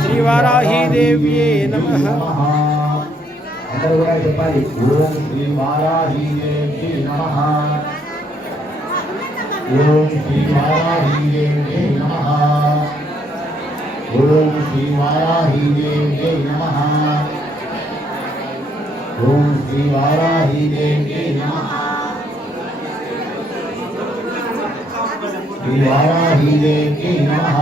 श्री वाराही देव्ये नमः। అందరూ కూడా చెప్పాలి ఓం శ్రీ వారాహి దేవ్యే నమః ఓం శ్రీ వారాహి దేవ్యే నమః ఓం శ్రీ వారాహి దేవ్యే నమః ఓం శ్రీ వారాహి దేవ్యే నమః శ్రీ వారాహి దేవ్యే నమః